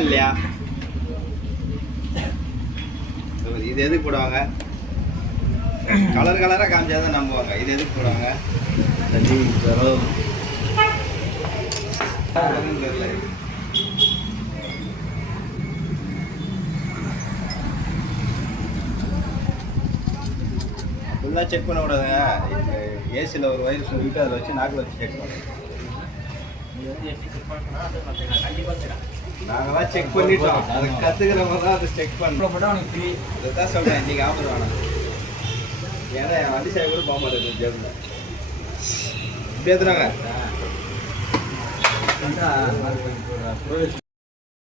இல்லையா இது எதுக்கு போடுவாங்க? கலர் கலரா காமிச்சாதான் நம்புவாங்க. இது எதுக்கு போடுவாங்க? தெரியல. ஃபுல்லாக செக் பண்ணக்கூடாதுங்க. ஏசியில் ஒரு வயிறு சொல்லிட்டு அதில் வச்சு நாக்கில் வச்சு செக் பண்ணுவோம். நாங்களாம் செக் பண்ணிட்டோம். அது கற்றுக்கிறவங்க தான் அதை செக் பண்ணுறோம். இதை தான் சொல்கிறேன். இன்றைக்கி ஆஃபர் வேணாம். ஏன்னா என் வண்டி சாய் கூட போக மாட்டேங்குது ஜேபில். இப்படி ஏற்றுறாங்க.